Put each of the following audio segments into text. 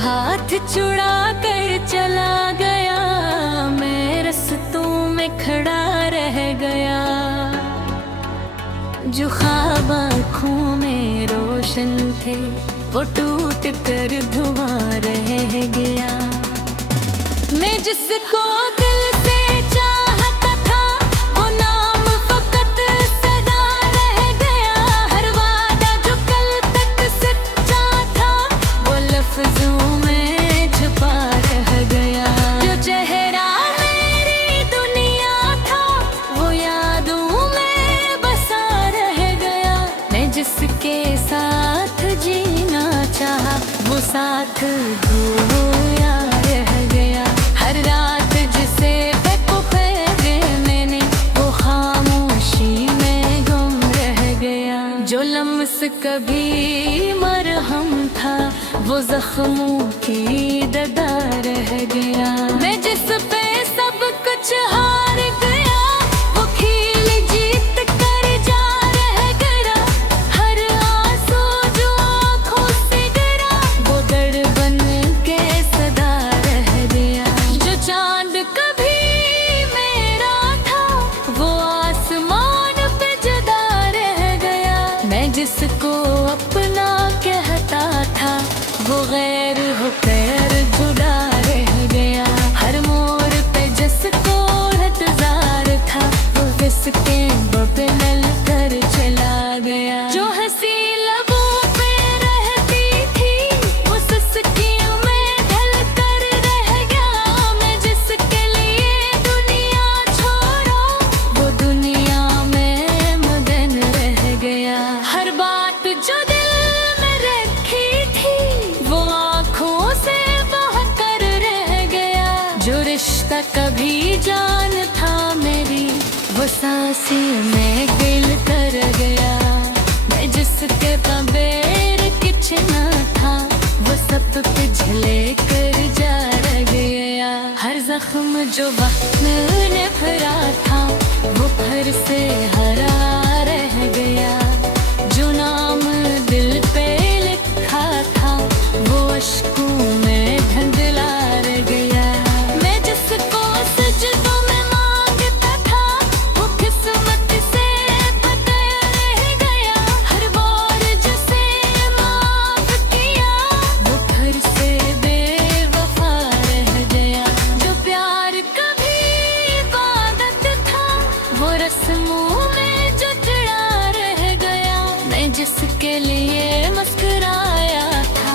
हाथ छुड़ा कर चला गया, मैं रस्तों में खड़ा रह गया। जो ख्वाब आँखों में रोशन थे वो टूट कर धुआं रह गया। मैं जिसको दिल से चाहता था वो नाम फकत सदा रह गया। हर वादा जो कल तक सच्चा था वो लफ्जों में छुपा रह गया। जो चेहरा मेरी दुनिया था वो यादों में बसा रह गया। मैं जिसके साथ जीना चाहा वो साथ धोया रह गया। हर रात जिसे बेखैर मैंने वो खामोशी में गुम रह गया। जो लम्स कभी मरहम था वो जख्मों की दगा रह गया। मैं जिस पे सब कुछ हार गया वो खील जीत कर जा रह गया। हर आंसू जो आँखों से गिरा वो दर्द बन के सदा रह गया। जो चांद कभी मेरा था वो आसमान पे जुदा रह गया। मैं जिसको अपना कहता था वो गैर होकर जुदा रह गया। हर मोड़ पे जिसको इंतजार था वो किसके बदल कर चला गया। जो हंसी लबों पे रहती थी वो सिसकियों में ढल कर रह गया। मैं जिसके लिए दुनिया छोड़ा वो दुनिया में मगन रह गया। हर बात जो दिल में रखी थी वो आँखों से बह कर रह गया। जो रिश्ता कभी जान था मेरी वो सांसें में गिल कर गया। मैं जिसके बगैर कुछ ना था वो सब पिछले कर जा रह गया। हर जख्म जो वक्त ने भरा था वो फिर से हरा रह गया। जो नाम दिल पे लिखा था वो अश्कों में धुंधला रह गया। मैं जिसको सजदों में मांगता था वो किस्मत से बगैर रह गया। हर बार जिसे माफ किया वो फिर से बेवफा रह गया। जो प्यार कभी इबादत था वो रस्मों में जकड़ा रह गया। मैं जिसके लिए मुस्कुराया था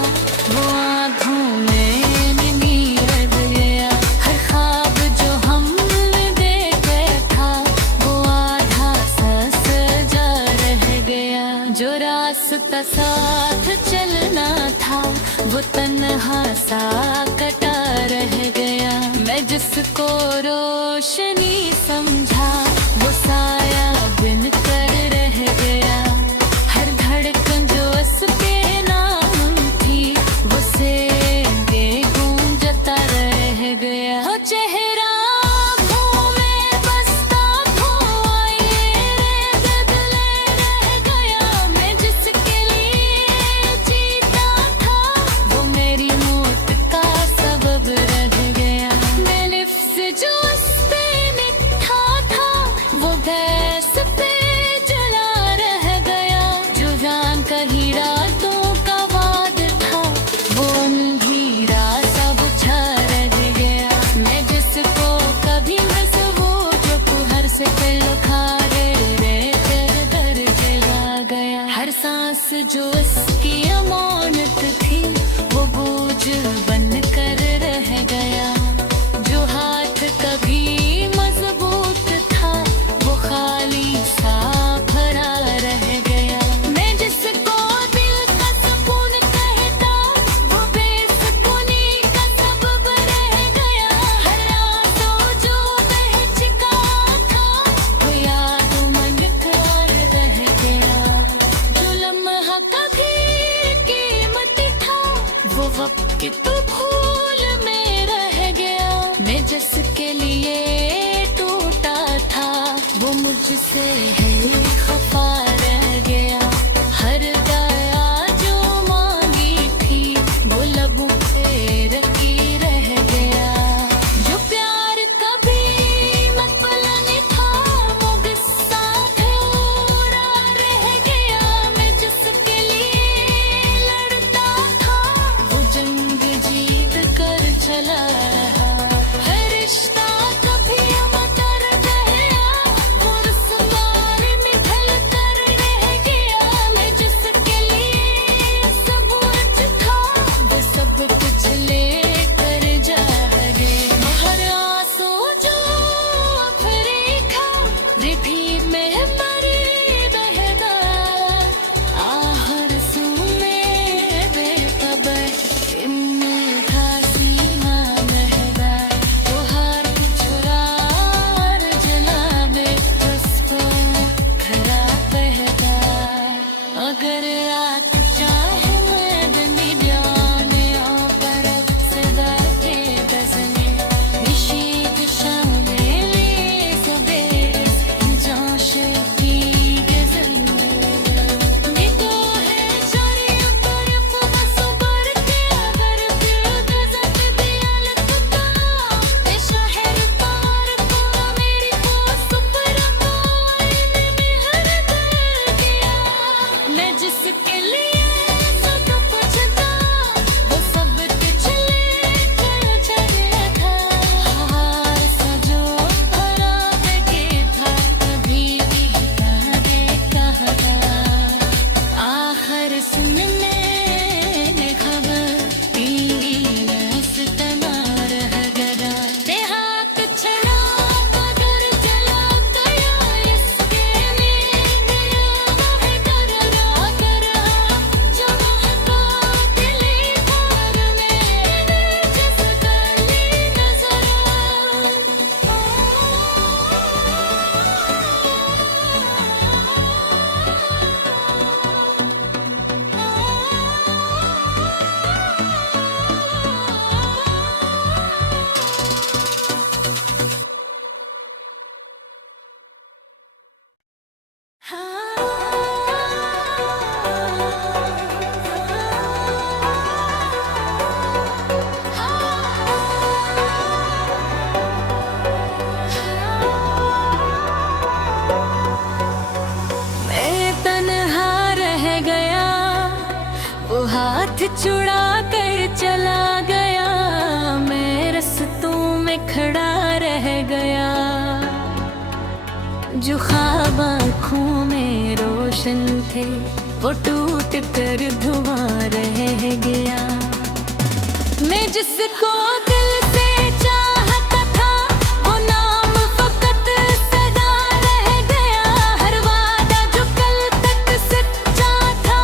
वो आँखों में नहीं रह गया। हर ख्वाब जो हमने देखा था वो आधा सा सजा रह गया। जो रास्ता साथ चलना था वो तन्हा सा कटा रह गया। मैं जिसको रोशनी समझा वो साया बिन कर रह गया। हर धड़कन जो उसके नाम थी वो सेंगे गूंजता रह गया। हो चेहरा आँखों में बसता हुआ ये बदले रह गया। मैं जिसके लिए जीता था वो मेरी मौत का सबब रह गया। मैं लिफ्ट जो उस पे लिखा था वो गैस पे जला रह गया। जो जान का हीरा तो का वाद था वो अंधेरा सब छा रह गया। मैं जिसको कभी हंसू जो हर से खारे रे तेरे दर गिरा गया। हर सांस जो इसकी अमानत थी वो बोझ बन कर रह गया। जो हाथ कभी मजबूत था वो खाली सा भरा रह गया। मैं जिसको दिल का सुकून कहता वो बेसुकूनी का सबब रह गया। हर आंसू जो बह चुका था वो यादों में बिखर रह गया। जो लम्हा अब कि तू भूल में रह गया। मैं जिसके लिए टूटा था वो मुझसे है खफा रह गया। हर दया जो मांगी थी वो लबों पे रखी रह गया। जो प्यार कभी मतलब था वो गुस्सा थोड़ा रह गया। मैं जिसके लिए लड़ता था वो जंग जीत कर चला रहा। हर रिश्ता कभी अमर गया वो रुसवाई में ढल कर रह गया। मैं जिसके लिए सब कुछ था वो सब कुछ लेकर जा गया। हर आंसू जो फिर था रिपीट में मरे बहता। आहर सुने बेखबर इनमें था सीमा महदा। वो हाथ छुरा और जला दे उसको खरा पहदा। अगर रात चाहे दिन जाने पर सदा के बसने निशीत शामिल सबेरे जोश की गजल। निको है शरीर पर बस पर के अगर दिल गजब दिया लगता। ये शहर पार को मेरी को सुपर को में हर कर गया। मैं जिसके लिए सब कुछ था वो सब कुछ लेकर चला था। हार सजो खराब के था कभी भी कहा आखिर सुनने खबर तना रह गया। देहात छड़ा कदर चला गया। इसके लिए कर रहा जो दिली भर में जिस गली नजर मैं तन्हा रह गया। वो हाथ छुड़ा कर चला गया। मैं रस्तों में खड़ा रह गया। जो ख्वाब आँखों में रोशन थे वो टूट कर धुआं रह गया। मैं जिसको दिल से चाहता था वो नाम फकत सदा रह गया। हर वादा जो कल तक सच्चा था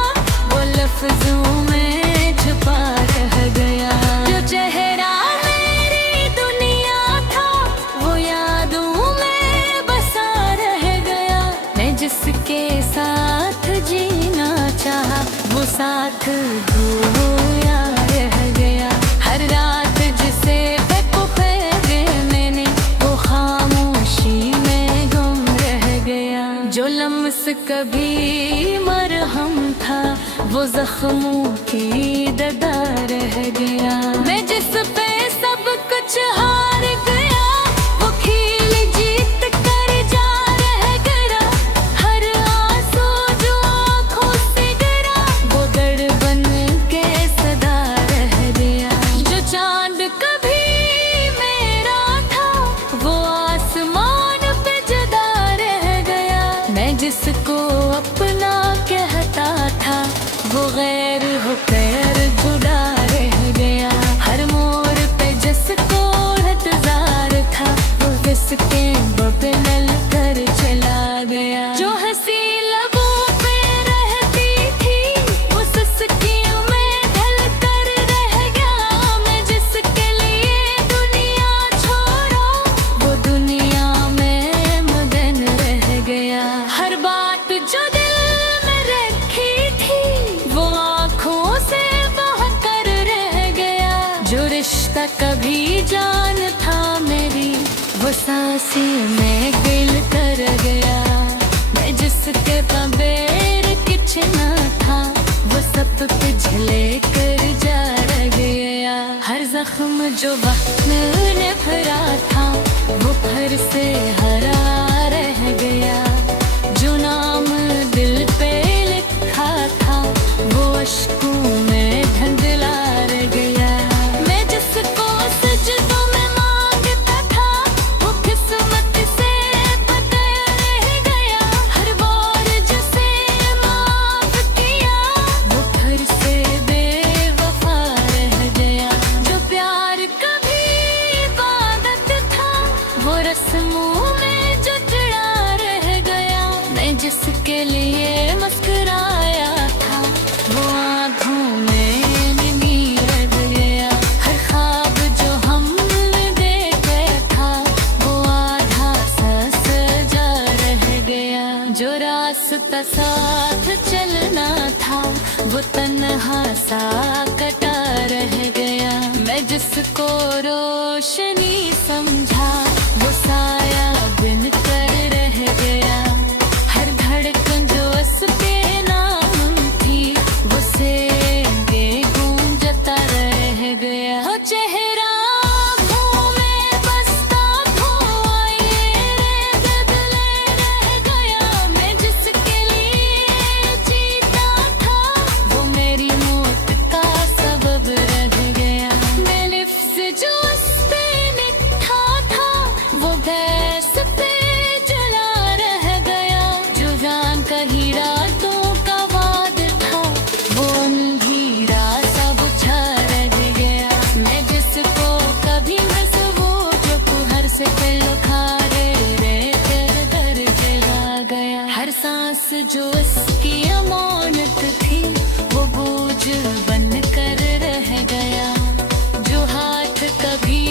वो लफ्जों में छुपा रह गया। जो चेहरा मेरी दुनिया था वो यादों में बसा रह गया। मैं जिसके साथ जीना चाहा वो साथ धोया रह गया। हर रात जिसे बेखुफे मैंने वो खामोशी में गुम रह गया। जो लम्स कभी मरहम था वो जख्मों की ददा रह गया। मैं जिस पे सब कुछ हार गया वो खील जीत कर जा रह गया। हर आंसू जो आँखों से गिरा वो दर्द बन के सदा रह गया। जो चांद कभी मेरा था वो आसमान पे जुदा रह गया। मैं जिसको अपना कहता था वो गैर होकर जुदा रह गया। हर मोड़ पे जिसको इंतजार था वो जिसके बदल कर चला गया। जो हंसी लबों पे रहती थी वो सुस्तियों में ढल कर रह गया। मैं जिसके लिए दुनिया छोड़ा वो दुनिया में मगन रह गया। हर बात जो दिल में रखी थी वो आँखों से बह कर रह वो सांसी में गिल कर गया। मैं जिसके बगैर कुछ ना था, वो सब पिछले कर जा गया। हर जख्म जो वक्त ने भरा था, वो फिर से हरा रह गया। जो नाम दिल पे लिखा था, वो अश्कों में धुंधला रह गया। मैं जिसको सजदों में मांगता था, वो किस्मत से बदल रह गया। हर बार जिसे माफ किया, वो फिर से बेवफा रह गया। जो प्यार कभी इबादत था, वो रस्मों में जकड़ा रह गया। मैं जिसके लिए मुस्कुराया था, वो आँखों में नहीं रह गया। हर ख्वाब जो हमने देखा था, वो आधा सा सजा रह गया। जो रास्ता साथ चलना था, वो तन्हा सा कटा रह गया। मैं जिसको रोशनी समझा, वो साया बिन कर रह गया। हर धड़कन जो उसके नाम थी, वो से गूंजता रह गया। हो चेहरा आँखों में बसता धुआं, ये बदले रह गया। मैं जिसके लिए जीता था, वो मेरी मौत का सबब रह गया। मैं लिफ्ज़ जो उस पे लिखा था, वो गैस पे जला रह गया। जो जान का हीरा तो का वाद था, वो अंधेरा सा बुझा रह गया। मैं जिसको कभी न जो हर से खारे रे कर कर जला गया। हर सांस जो उसकी अमानत थी, वो बोझ बन कर रह गया। जो हाथ कभी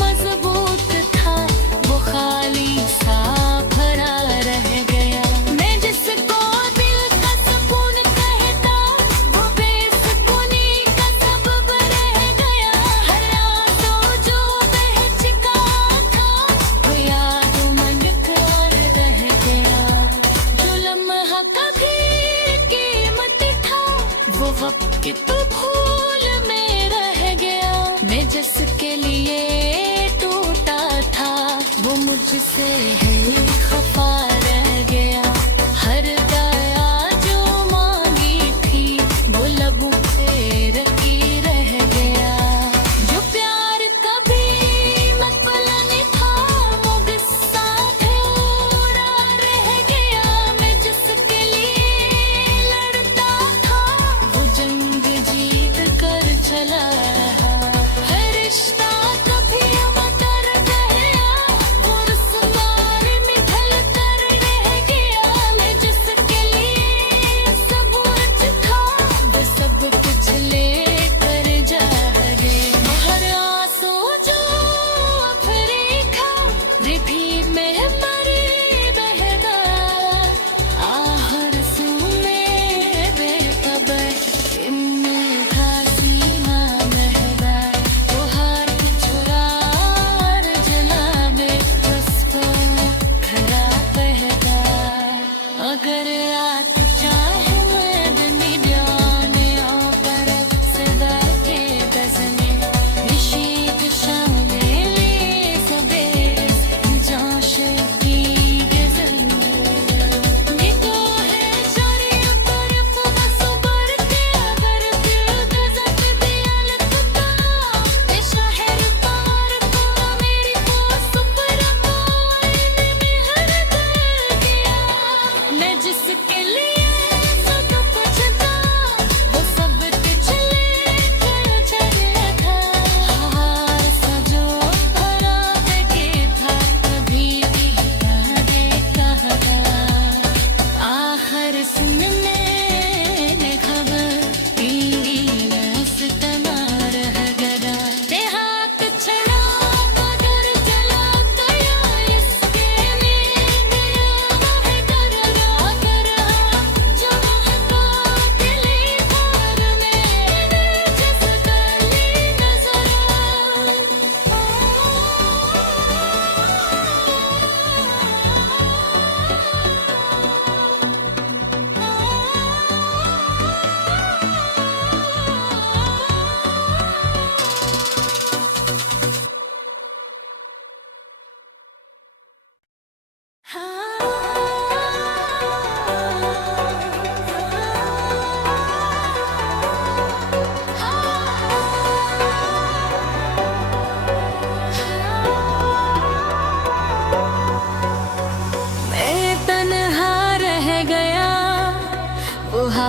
मजबूत था, वो खाली सा भरा रह गया। मैं जिसको दिल का सुकून कहता, वो बेसुकूनी का सबब रह गया। हर आंसू जो बह चुका था, वो याद मन कर रह गया। जो लम्हा कभी कीमती था, वो वक्त की तो भूल में रह गया। मैं जिसके लिए टूटा था, वो मुझसे है खफा रह गया। हर दया जो मांगी थी, वो लबों से रखी रह गया। जो प्यार कभी मकबूल था, वो गुस्सा पूरा रह गया। मैं जिसके लिए लड़ता था, वो जंग जीत कर चला रहा। हर रिश्ता कभी अमतर गया, और उस बार में ढल कर रह गया।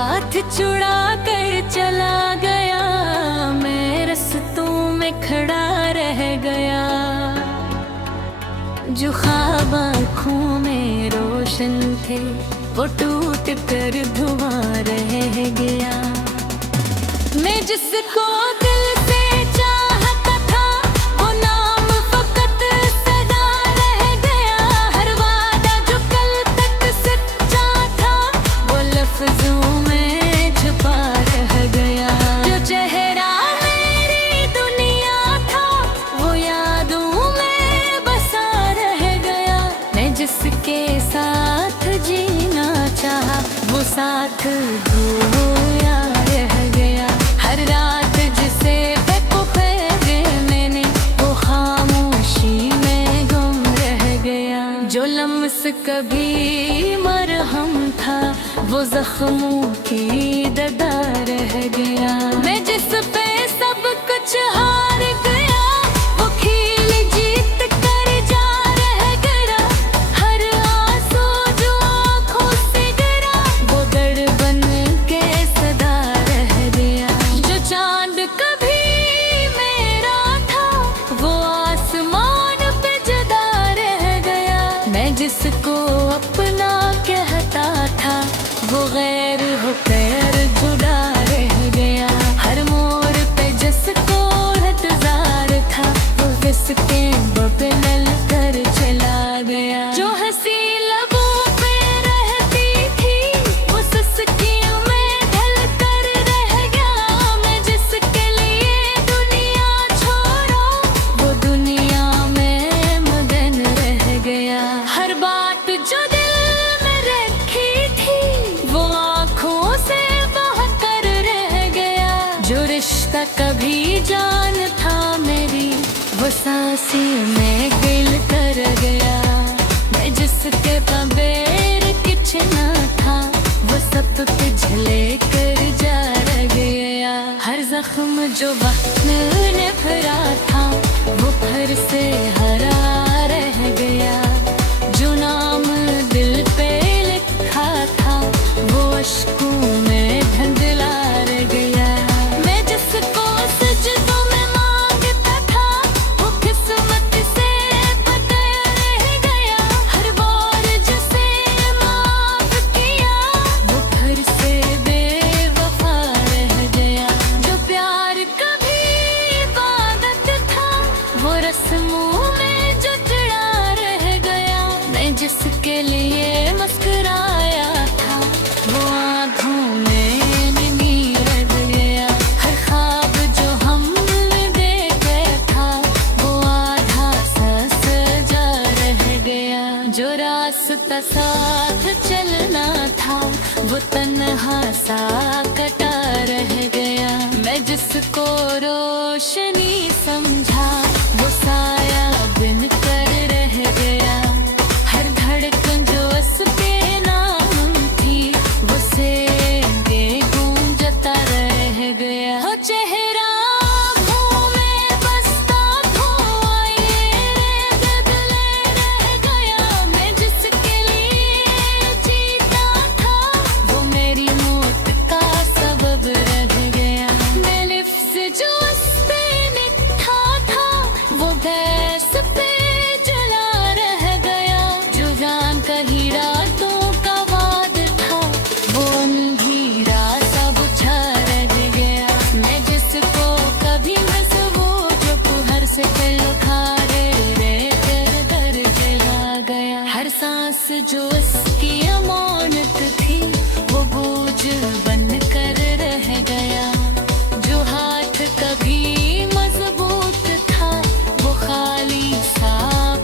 हाथ छुड़ा कर चला गया, मैं रस्तों में खड़ा रह गया। जो ख्वाब आँखों में रोशन थे वो टूट कर धुआं रह गया। मैं जिसको दिल से चाहता था वो नाम फकत सदा रह गया। हर वादा जो कल तक सच्चा था वो लफ्जों में छुपा रह गया। जो चेहरा मेरी दुनिया था वो यादों में बसा रह गया। मैं जिसके साथ जीना चाहा वो साथ खोया रह गया। हर रात जिसे बेखुफे मैंने वो खामोशी में गुम रह गया। जो लम्स कभी मरहम था वो जख्मों की ददा रह गया। मैं जिस पे सब कुछ हार गया वो खील जीत कर जा रह गया। हर आंसू जो आँखों से गिरा वो दर्द बन के सदा रह गया। जो चांद कभी मेरा था वो आसमान पे जुदा रह गया। मैं जिसको अपना कहता था वो गैर होकर जुदा रह गया। हर मोड़ पे जिसको इंतजार था वो किसके बदल कर चला गया। जो हंसी लबों पे रहती थी वो सिसकियों में ढल कर रह गया। मैं जिसके लिए दुनिया छोड़ा वो दुनिया में मगन रह गया। हर बात जो दिल में रखी थी वो आँखों से बह कर रह गया। जो रिश्ता कभी जान था मेरी वो सांसी में गिल कर गया। मैं जिसके बगैर कुछ न था वो सब पिछले कर जा रह गया। हर जख्म जो वक्त ने भरा था वो फिर से हरा रह गया। जो नाम दिल पे लिखा था वो अश्कों में धुंधला रह गया। मैं जिसको सजदों में मांगता था वो किस्मत से बगैर रह गया। हर बार जिसे माफ किया वो फिर से बेवफा रह गया। जो प्यार कभी इबादत था वो रस्मों में जुटड़ा रह गया। मैं जिसके लिए मुस्कुराया था वो आँखों में नीर रह गया। हर ख्वाब जो हमने देखा था वो आधा सा सजा रह गया। जो रास्ता साथ चलना था वो तन्हा सा कटा रह गया। मैं जिसको रोशनी समझा वो साया बिन कर रह गया। हर धड़कन जो उस पे नाम थी वो से गूंजता रह गया। हो चेहरा आँखों में बसता धुआं ये बदले रह गया। मैं जिसके लिए जीता था वो मेरी मौत का सबब रह गया। मैं लिफ्ट जो उस पे लिखा था वो गैस पे जला रह गया। जो जान का हीरा तो का वाद था वो अंधेरा सा बुझा रह गया। मैं जिसको कभी मजबूर जो हर से दिल खारे रे कर दर जला गया। हर सांस जो उसकी अमानत थी वो बोझ बन कर रह गया। जो हाथ कभी मजबूत था वो खाली सा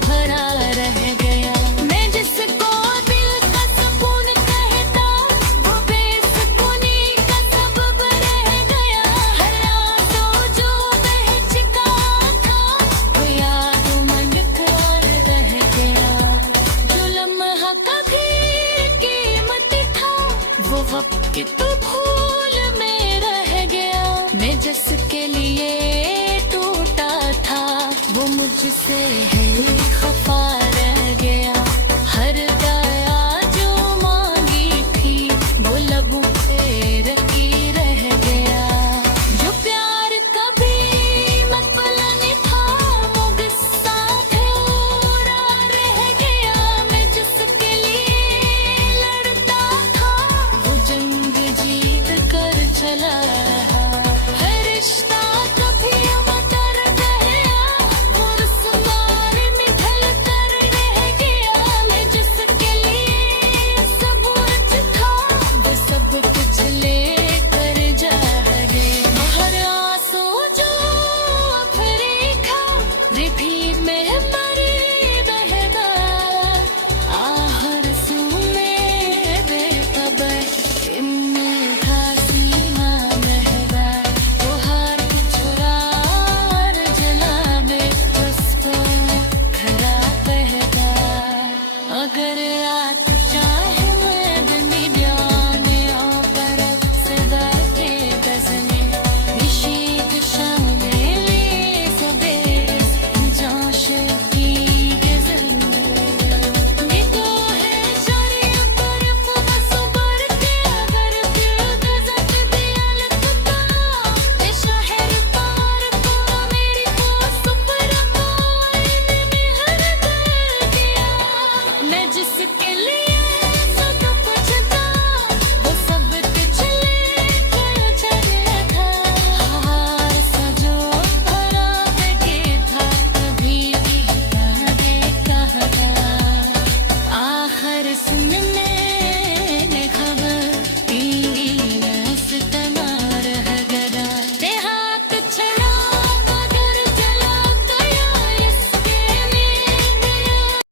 भरा रह गया। मैं जिसको दिल का सुकून कहता वो बेसुकूनी का सबब रह गया। हर आंसू जो बह चुका था वो यादों में बिखर रह गया। जो लम्हा कभी कीमती था वो वक्त की तो भूल में रह गया। मैं जिसके लिए टूटा था वो मुझसे है खफा रह गया। हर दया जो मांगी थी वो लबों से छला